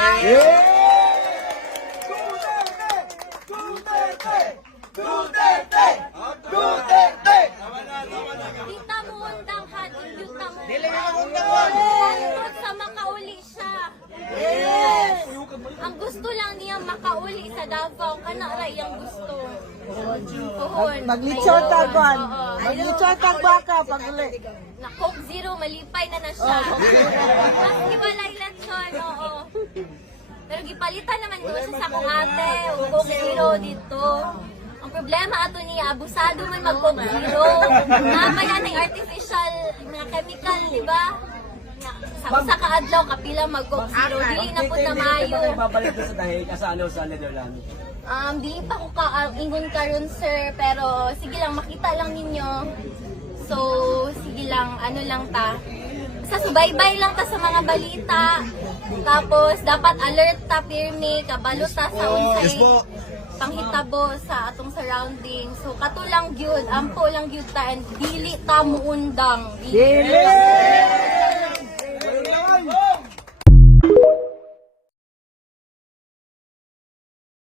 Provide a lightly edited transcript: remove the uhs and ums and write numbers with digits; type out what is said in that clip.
Kita mo undang hadin yuta mo. Hangtod sa makauli siya. Ang gusto lang niya makauli sa Davao. Kana iyang gusto. Puhon. Maglitsota kwan. Maglitsota baka pag uli. Na Coke Zero, malipay na siya. Mas iwalay lang siya, oo. Pero gipalitan naman ko siya sa akong ate, o Coke Zero dito. Ang problema ato niya, abusado man mag Coke Zero. Namaya ng artificial na chemical, di ba? Sa kaadlaw, kapila mag Coke Zero. Dili na po na mayo. Babalik ko sa dahil kasano sa Netherlands. Dili pa ko ingon karon sir, pero sige lang, makita lang ninyo. So, sige lang, ano lang ta. Sa subaybay lang ta sa mga balita. Tapos, dapat alert ta, pirmi, kabalo ta sa unsay panghitabo sa atong surrounding. So, kato lang gyud, ampo lang gyud ta, and dili ta muundang. Dili!